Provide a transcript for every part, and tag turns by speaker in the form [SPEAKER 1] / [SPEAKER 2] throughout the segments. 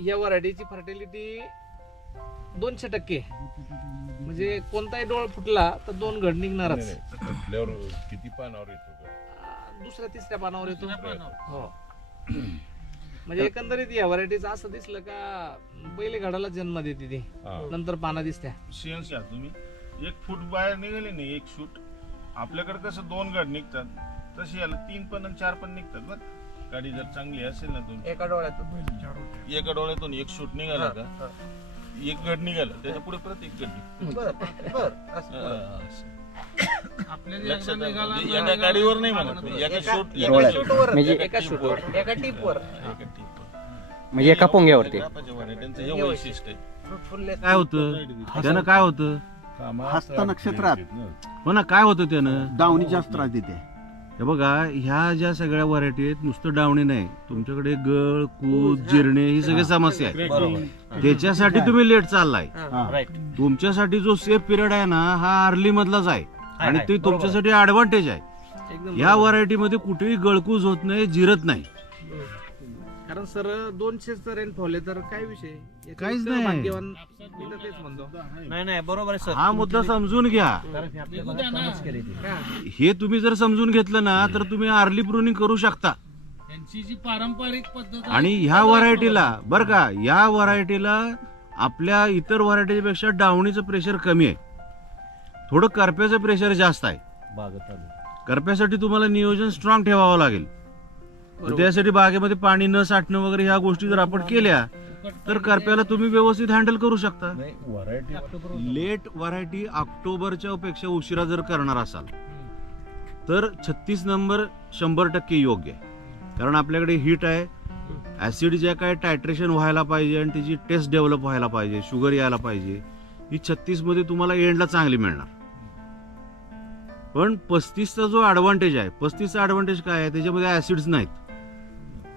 [SPEAKER 1] या व्हरायटीची फर्टिलिटी दोनशे टक्के म्हणजे कोणताही डोळ फुटला तर दोन घड निघणारच
[SPEAKER 2] नाही, नाही. फुटल्यावर किती पानावर येतो तो?
[SPEAKER 1] अं, दुसऱ्या तिसऱ्या पानावर येतो. हो म्हणजे एकंदरीत या व्हरायटीचं असं दिसलं का पहिले घडाला जन्म देते ती
[SPEAKER 2] हा.
[SPEAKER 1] नंतर पाना दिसत्या
[SPEAKER 3] तुम्ही एक फूट बाहेर निघाले नाही एक शूट आपल्याकडे कसं दोन गाड निघतात तशी याला तीन पण आणि चार पण निघतात ना गाडी जर चांगली असेल ना तुम्ही
[SPEAKER 4] एका डोळ्यातून.
[SPEAKER 3] एका डोळ्यातून एक शूट निघाला का? एक गड निघाला त्याच्या पुढे परत एक गड.
[SPEAKER 4] बर बर असं
[SPEAKER 3] लक्षात आलं. म्हणजे एका गाडीवर नाही म्हणत मी. एका
[SPEAKER 4] एका
[SPEAKER 3] शूट
[SPEAKER 4] एका. शूटवर.
[SPEAKER 5] म्हणजे-
[SPEAKER 4] एका शूटवर. एका टीपवर.
[SPEAKER 3] एका टीपवर.
[SPEAKER 5] म्हणजे एका पोंग्यावरती.
[SPEAKER 3] व्हरायट्यांचं हे वैशिष्ट्य आहे.
[SPEAKER 6] काय होतं? त्यानं काय होतं?
[SPEAKER 7] हस्त नक्षत्रात.
[SPEAKER 6] हो ना काय होतं त्यानं?
[SPEAKER 7] दावणी जास्त त्रास देते
[SPEAKER 6] हे बघा ह्या ज्या सगळ्या व्हरायटी आहेत नुसतं डावणी नाही. तुमच्याकडे गळ कूद जिरणे ही सगळी समस्या आहे त्याच्यासाठी तुम्ही लेट चाललाय. तुमच्यासाठी जो सेफ पिरियड आहे ना हा अर्ली मधलाच आहे. आणि ते. तुमच्यासाठी ऍडव्हान्टेज आहे.
[SPEAKER 1] एकदम
[SPEAKER 6] या
[SPEAKER 1] बरोबर.
[SPEAKER 6] व्हरायटी मध्ये कुठेही गळकूज होत नाही जिरत नाही.
[SPEAKER 1] कारण सर दोनशेच रेनफॉल आहे तर काय विषय?
[SPEAKER 6] काहीच नाही.
[SPEAKER 1] भाग्यवान मी तर तेच म्हणतो.
[SPEAKER 4] नाही नाही बरोबर आहे सर.
[SPEAKER 6] हा मुद्दा समजून घ्या.
[SPEAKER 4] कारण हे आपल्या
[SPEAKER 8] निघू
[SPEAKER 4] भागात
[SPEAKER 8] द्या ना.
[SPEAKER 4] कामच केली ती.
[SPEAKER 1] हा.
[SPEAKER 6] हे तुम्ही जर समजून घेतलं ना तर तुम्ही अर्ली प्रुनिंग करू शकता.
[SPEAKER 8] त्यांची जी पारंपरिक पद्धत आहे,
[SPEAKER 6] आणि ह्या व्हरायटीला बरं का या व्हरायटीला आपल्या इतर व्हरायटीच्या पेक्षा डावणीचं प्रेशर कमी आहे. थोडं करप्याचं प्रेशर जास्त आहे. करप्यासाठी तुम्हाला नियोजन स्ट्रॉंग ठेवावं लागेल. तर त्यासाठी बागेमध्ये पाणी न साठणं वगैरे ह्या गोष्टी जर आपण केल्या
[SPEAKER 8] करू.
[SPEAKER 6] तर करप्याला तुम्ही व्यवस्थित हँडल करू शकता.
[SPEAKER 2] व्हरायटी
[SPEAKER 6] लेट व्हरायटी ऑक्टोबरच्या पेक्षा उशिरा जर करणार असाल तर छत्तीस नंबर शंभर टक्के योग्य आहे. कारण आपल्याकडे हीट आहे ऍसिड जे काय टायट्रेशन व्हायला पाहिजे आणि त्याची टेस्ट डेव्हलप व्हायला पाहिजे शुगर यायला पाहिजे ही छत्तीसमध्ये तुम्हाला एंडला चांगली मिळणार. पण पस्तीसचा जो ऍडव्हान्टेज आहे पस्तीसचा ऍडव्हान्टेज काय आहे? त्याच्यामध्ये ऍसिड्स नाहीत.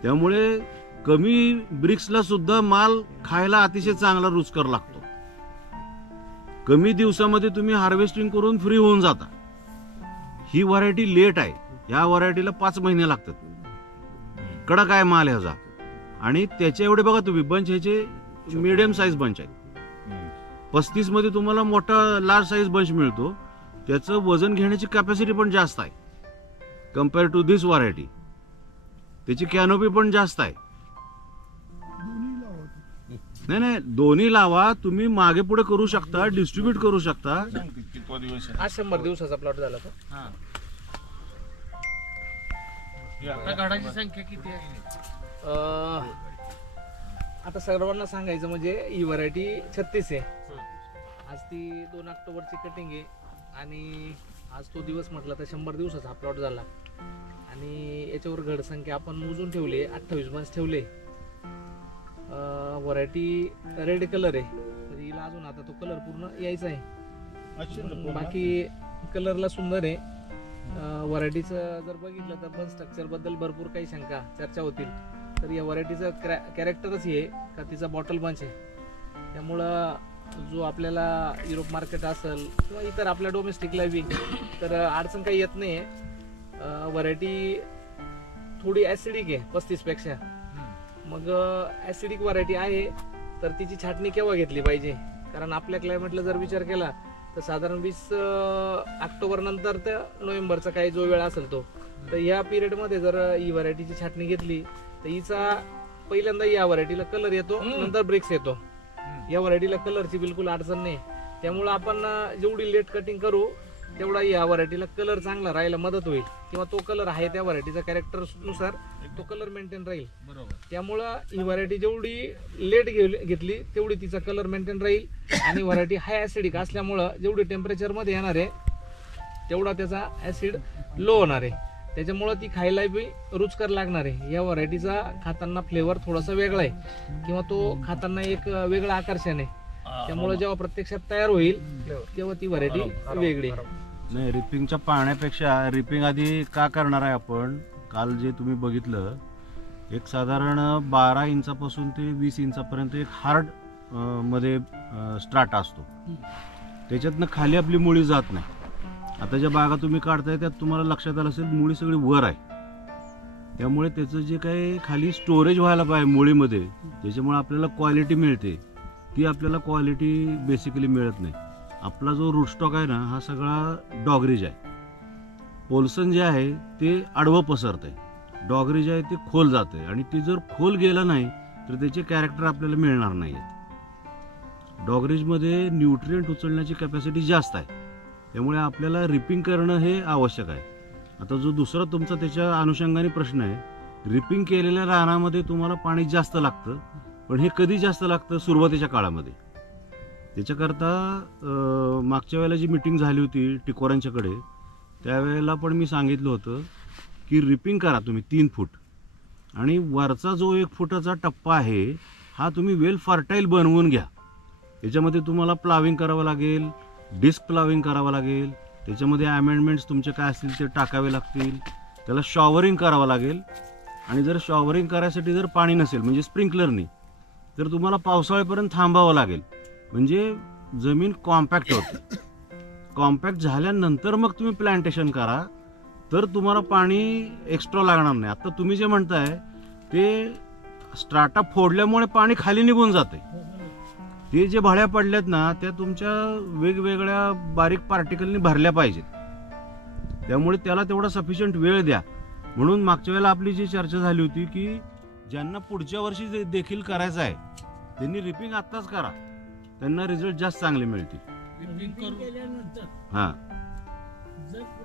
[SPEAKER 6] त्यामुळे कमी ब्रिक्सला सुद्धा माल खायला अतिशय चांगला रुचकर लागतो. कमी दिवसामध्ये तुम्ही हार्वेस्टिंग करून फ्री होऊन जाता. ही व्हरायटी लेट आहे. या व्हरायटीला पाच महिने लागतात. कडक आहे माल ह्याचा. आणि त्याच्या एवढे बघा तुम्ही बंच ह्याचे मिडियम साईज बंच आहेत. पस्तीसमध्ये तुम्हाला मोठा लार्ज साईज बंच मिळतो. त्याचं वजन घेण्याची कॅपॅसिटी पण जास्त आहे. कंपेअर टू दिस व्हरायटी त्याची कॅनोपी पण जास्त आहे. नाही नाही दोन्ही लावा तुम्ही मागे पुढे करू शकता डिस्ट्रीब्यूट करू शकता.
[SPEAKER 3] सांगते कितवा दिवस आहे
[SPEAKER 1] आज शंभर दिवसाचा प्लॉट झाला तो.
[SPEAKER 8] हा. आता
[SPEAKER 3] आता
[SPEAKER 8] गाडाची संख्या किती आहे?
[SPEAKER 1] अं, आता सर्वांना सांगायचं म्हणजे ही व्हरायटी छत्तीस आहे. आज ती दोन ऑक्टोबरची कटिंग आहे. आणि आज तो दिवस म्हटला तर शंभर दिवसाचा हा प्लॉट झाला. आणि याच्यावर घडसंख्या आपण मोजून ठेवली अठ्ठावीस बन्स ठेवले. व्हरायटी रेड कलर आहे. म्हणजे हिला अजून आता तो कलर पूर्ण यायचा आहे. बाकी कलरला सुंदर आहे. व्हरायटीचं जर बघितलं तर पण स्ट्रक्चरबद्दल भरपूर काही शंका चर्चा होतील. तर या व्हरायटीचं कॅरेक्टरच हे आहे का तिचा बॉटल बंच आहे. त्यामुळं जो आपल्याला युरोप मार्केट असेल किंवा इतर आपल्या डोमेस्टिकला बी तर अडचण काही येत नाही आहे व्हरायटी थोडी ॲसिडिक आहे पस्तीसपेक्षा. मग ॲसिडिक व्हरायटी आहे तर तिची छाटणी केव्हा घेतली पाहिजे? कारण आपल्या क्लायमेटला जर विचार केला तर साधारण वीस ऑक्टोबर नंतर तर नोव्हेंबरचा काही जो वेळ असेल तो तर या पिरियडमध्ये जर ही व्हरायटीची छाटणी घेतली तर हिचा पहिल्यांदा या व्हरायटीला कलर येतो नंतर ब्रेक्स येतो. या व्हरायटीला कलरची बिलकुल अडचण नाही. त्यामुळं आपण जेवढी लेट कटिंग करू तेवढा या व्हरायटीला कलर चांगला राहायला मदत होईल. किंवा तो कलर आहे त्या व्हरायटीचा कॅरेक्टरनुसार तो कलर मेंटेन राहील.
[SPEAKER 8] बरोबर.
[SPEAKER 1] त्यामुळं ही व्हरायटी जेवढी लेट घेतली तेवढी तिचा कलर मेंटेन राहील. आणि व्हरायटी हाय ॲसिडिक असल्यामुळं जेवढी टेम्परेचरमध्ये येणार आहे तेवढा त्याचा ॲसिड लो होणार आहे. त्याच्यामुळं ती खायला बी रुचकर लागणार आहे. या व्हरायटीचा खाताना फ्लेवर थोडासा वेगळा आहे. किंवा तो खाताना एक वेगळं आकर्षण आहे. त्यामुळं जेव्हा प्रत्यक्षात तयार होईल तेव्हा ती व्हरायटी वेगळी आहे.
[SPEAKER 6] नाही रिपिंगच्या पाण्यापेक्षा रिपिंग आधी का करणार आहे आपण? काल जे तुम्ही बघितलं एक साधारण बारा इंचापासून ते वीस इंचापर्यंत एक हार्डमध्ये स्ट्राटा असतो. त्याच्यातनं खाली आपली मुळी जात नाही. आता ज्या बागा तुम्ही काढताय त्यात तुम्हाला लक्षात आलं असेल मुळी सगळी वर आहे. त्यामुळे त्याचं जे काही खाली स्टोरेज व्हायला पाहिजे मुळीमध्ये त्याच्यामुळे आपल्याला क्वालिटी मिळते. ती आपल्याला क्वालिटी बेसिकली मिळत नाही. आपला जो रूटस्टॉक आहे ना हा सगळा डॉगरीज आहे. पोल्सन जे आहे ते आडवं पसरतं आहे डॉगरीज आहे ते खोल जातं आहे आणि ती जर खोल गेलं नाही तर त्याचे कॅरेक्टर आपल्याला मिळणार नाही आहेत डॉगरीजमध्ये न्यूट्रियंट उचलण्याची कॅपॅसिटी जास्त आहे. त्यामुळे आपल्याला रिपिंग करणं हे आवश्यक आहे. आता जो दुसरा तुमचा त्याच्या अनुषंगाने प्रश्न आहे रिपिंग केलेल्या रानामध्ये तुम्हाला पाणी जास्त लागतं पण हे कधी जास्त लागतं? सुरुवातीच्या काळामध्ये. त्याच्याकरता मागच्या वेळेला जी मिटिंग झाली होती टिकोरांच्याकडे त्यावेळेला पण मी सांगितलं होतं की रिपिंग करा तुम्ही तीन फूट. आणि वरचा जो एक फुटाचा टप्पा आहे हा तुम्ही वेल फर्टाईल बनवून घ्या. त्याच्यामध्ये तुम्हाला प्लाविंग करावं लागेल डिस्क प्लाविंग करावं लागेल. त्याच्यामध्ये अमेंडमेंट्स तुमचे काय असतील ते टाकावे लागतील. त्याला शॉवरिंग करावं लागेल. आणि जर शॉवरिंग करायसाठी जर पाणी नसेल म्हणजे स्प्रिंकलरनी तर तुम्हाला पावसाळ्यापर्यंत थांबावं लागेल. म्हणजे जमीन कॉम्पॅक्ट होते. कॉम्पॅक्ट झाल्यानंतर मग तुम्ही प्लांटेशन करा. तर तुम्हाला पाणी एक्स्ट्रा लागणार नाही. आता तुम्ही जे म्हणताय ते स्ट्राटा फोडल्यामुळे पाणी खाली निघून जाते. ते जे भाड्या पडल्यात ना त्या तुमच्या वेगवेगळ्या बारीक पार्टिकलनी भरल्या पाहिजेत. त्यामुळे त्याला तेवढा सफिशियंट वेळ द्या. म्हणून मागच्या वेळेला आपली जी चर्चा झाली होती की ज्यांना पुढच्या वर्षी जे- देखील करायचं आहे त्यांनी रिपिंग आत्ताच करा. त्यांना रिझल्ट जास्त चांगले मिळतील. हां.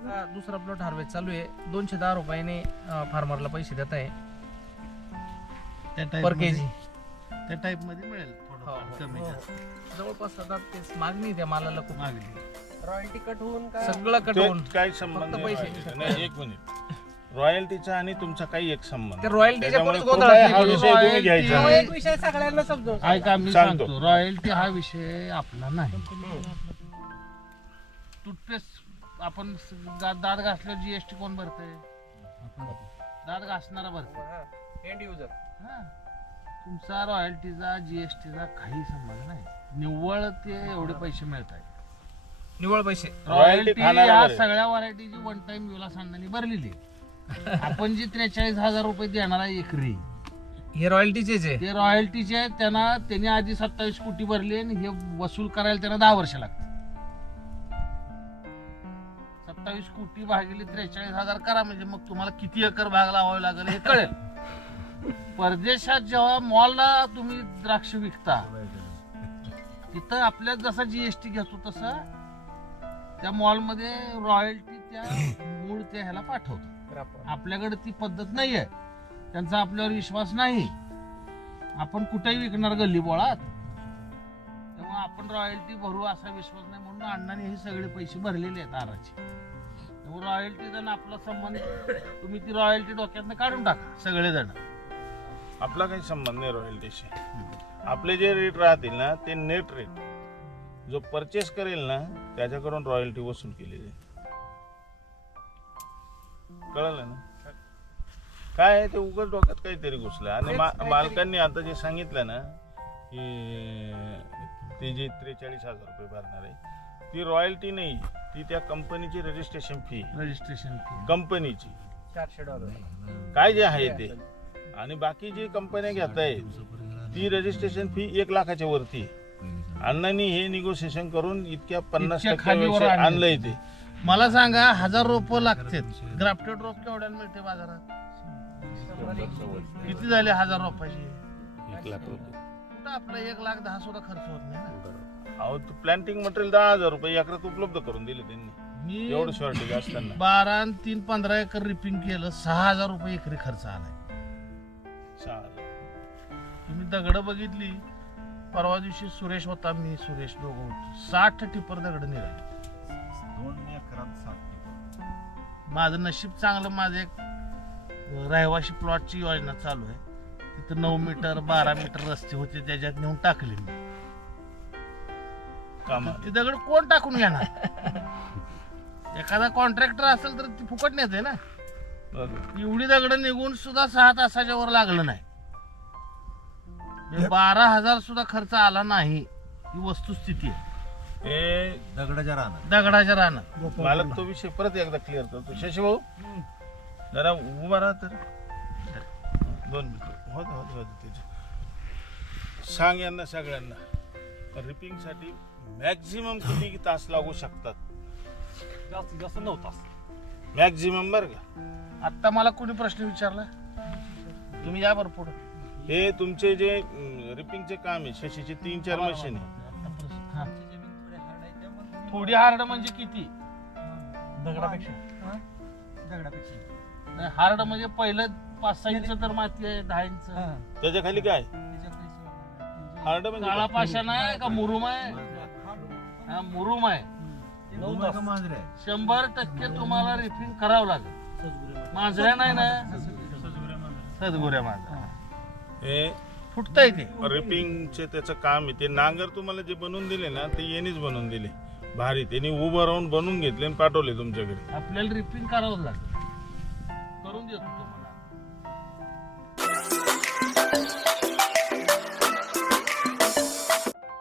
[SPEAKER 1] हा, दुसरा प्लॉट हार्वेस्ट चालू आहे. दोनशे दहा रुपयाने फार्मरला पैसे देत आहे.
[SPEAKER 8] त्या
[SPEAKER 1] पर
[SPEAKER 8] मध्ये-
[SPEAKER 1] केजी
[SPEAKER 8] त्या टाइपमध्ये मिळेल. कमी जास्त.
[SPEAKER 1] जवळपास आता तेच मागणी त्या मालाला खूप.
[SPEAKER 8] मागणी.
[SPEAKER 4] रॉयल्टी कट होऊन का?
[SPEAKER 1] सगळं कट
[SPEAKER 3] ते
[SPEAKER 1] होऊन.
[SPEAKER 3] काय संबंध
[SPEAKER 1] फक्त पैसे.
[SPEAKER 3] नाही एक मिनिट रॉयल्टीचा आणि तुमचा काही एक संबंध.
[SPEAKER 1] त्या royalty च्या
[SPEAKER 3] त्याच्यामुळे
[SPEAKER 1] कोणीच गोंधळात
[SPEAKER 3] कुठलाही हा
[SPEAKER 1] नाही.
[SPEAKER 3] विषय तुम्ही
[SPEAKER 8] Royalty-
[SPEAKER 3] घ्यायचा
[SPEAKER 4] तो
[SPEAKER 3] नाही.
[SPEAKER 4] एक विषय सगळ्यांना समजू
[SPEAKER 8] ऐका मी
[SPEAKER 3] सांगतो.
[SPEAKER 8] सांगतो. रॉयल्टी हा विषय आपला नाही. टूथपेस्ट आपण स- दा- दात घासल्यावर जीएसटी कोण भरते दात घासणारा भरते
[SPEAKER 4] एंड युजर
[SPEAKER 8] हा. तुमचा रॉयल्टीचा जीएसटीचा काही संबंध नाही. निव्वळ ते एवढे पैसे मिळत आहेत
[SPEAKER 1] निवळ पैसे
[SPEAKER 8] रॉयल्टी
[SPEAKER 3] खाणारा
[SPEAKER 8] या
[SPEAKER 3] बरे.
[SPEAKER 8] सगळ्या व्हरायटीची वन टाइम विलास अण्णांनी भरलेली आहे. आपण जी त्रेचाळीस हजार रुपये देणार आहे एकरी.
[SPEAKER 1] हे रॉयल्टीचेच आहे
[SPEAKER 8] ते रॉयल्टीचे आहेत, त्यांना त्यांनी आधी सत्तावीस कोटी भरले आणि हे वसूल करायला त्यांना दहा वर्ष लागतात. सत्तावीस कोटी भागिले त्रेचाळीस हजार करा म्हणजे मग तुम्हाला किती एकर भाग लावावे लागेल हे कळेल. परदेशात जेव्हा मॉलला तुम्ही द्राक्ष विकता तिथं आपल्यात जसा जीएसटी घेतो तसा त्या मॉलमध्ये रॉयल्टी त्या मूळ त्या ह्याला पाठवतो. आपल्याकडे ती पद्धत नाही आहे त्यांचा आपल्यावर विश्वास नाही. आपण कुठेही विकणार गल्ली बोळात. त्यामुळे आपण रॉयल्टी भरू असा विश्वास नाही म्हणून अण्णाने हे सगळे पैसे भरलेले आहेत आराचे रॉयल्टीचा आणि आपला संबंध तुम्ही ती रॉयल्टी डोक्यातनं काढून टाका सगळेजण.
[SPEAKER 3] आपला काही संबंध नाही रॉयल्टीशी आपले जे रेट राहतील ना ते नेट रेट जो परचेस करेल ना त्याच्याकडून रॉयल्टी वसूल केली जाईल कळलं ना? काय आहे ते उगाच डोक्यात काहीतरी घुसलं. आणि मा- मालकांनी आता जे सांगितलं ना की ते जे त्रेचाळीस हजार रुपये भरणार आहे ती रॉयल्टी नाही ती त्या कंपनीची रजिस्ट्रेशन फी
[SPEAKER 8] रजिस्ट्रेशन फी
[SPEAKER 3] कंपनीची
[SPEAKER 4] चारशे डॉलर
[SPEAKER 3] काय जे आहे ते. आणि बाकी जी कंपन्या घेत आहेत ती रजिस्ट्रेशन फी एक लाखाच्या वरती. आहे. अण्णांनी हे निगोशिएशन करून इतक्या पन्नास टक्के
[SPEAKER 8] आणलं.
[SPEAKER 3] आणलंय ते.
[SPEAKER 8] मला सांगा हजार रोप लागतात. ग्राफ्टेड रोप केवढ्याला मिळते बाजारात? किती झाले हजार रोपाची
[SPEAKER 2] एक लाख रुपये.
[SPEAKER 8] कुठं आपला एक लाख दहा सुद्धा खर्च होत नाही ना?
[SPEAKER 3] अहो प्लांटिंग मटेरियल दहा हजार रुपये एकरात उपलब्ध करून दिले त्यांनी.
[SPEAKER 8] मी
[SPEAKER 3] एवढं शॉर्टेज असताना.
[SPEAKER 8] बारा तीन पंधरा एकर रिपिंग केलं सहा हजार रुपये एकरी खर्च आलाय.
[SPEAKER 3] चालेल.
[SPEAKER 8] तुम्ही दगड बघितली परवा दिवशी सुरेश होता मी सुरेश दोघं होतो साठ टिपर दगड निघाले माझं नशीब चांगलं माझं एक रहिवाशी प्लॉटची योजना चालू आहे तिथं नऊ मीटर बारा मीटर रस्ते होते त्याच्यात नेऊन टाकले मी
[SPEAKER 3] कामाला.
[SPEAKER 8] ते दगड कोण टाकून घेणार एखादा कॉन्ट्रॅक्टर असेल तर ती फुकट नेते ना. एवढी दगड निघून सुद्धा सहा तासाच्या वर लागलं नाही. म्हणजे बारा हजार सुद्धा खर्च आला नाही. ही वस्तुस्थिती आहे.
[SPEAKER 3] हे
[SPEAKER 6] दगडाच्या राहणार
[SPEAKER 8] दगडाच्या रानात.
[SPEAKER 3] मालक तो विषय परत एकदा क्लिअर करतो. शशी भाऊ जरा उभा राहा तर. दोन मिनिट. होत होत होत त्याचे सांग यांना सगळ्यांना. रिपिंगसाठी मॅक्झिमम किती तास लागू शकतात.
[SPEAKER 1] जास्तीत जास्त नऊ तास.
[SPEAKER 3] मॅक्झिमम बरं का?
[SPEAKER 8] आता मला कोणी प्रश्न विचारला? तुम्ही या बरं पुढे.
[SPEAKER 3] हे तुमचे जे रिपिंगचे काम आहे शशीचे तीन चार मशीन आहे.
[SPEAKER 8] थोडी हार्ड म्हणजे किती?
[SPEAKER 4] दगडापेक्षा. दगडापेक्षा.
[SPEAKER 8] हार्ड म्हणजे पहिलं पाच सहा इंच तर माती आहे दहा इंच.
[SPEAKER 3] त्याच्याखाली काय? हार्ड म्हणजे
[SPEAKER 8] काळा
[SPEAKER 3] काय?
[SPEAKER 8] पाषाण आहे का मुरुम आहे? हा मुरुम आहे. शंभर टक्के तुम्हाला रिफिल करावं लागेल. मांजऱ्या नाही ना? सदगुऱ्या मांजऱ्या
[SPEAKER 3] हे.
[SPEAKER 8] फुटता येते
[SPEAKER 3] रिपिंगचे त्याचं काम आहे. ते नांगर तुम्हाला जे बनवून दिले ना ते येणेच बनवून दिले. भारी त्यांनी उभं राहून बनवून घेतले आणि पाठवले तुमच्याकडे.
[SPEAKER 8] आपल्याला रिपिंग करावं लागेल करून देतो तुम्हाला.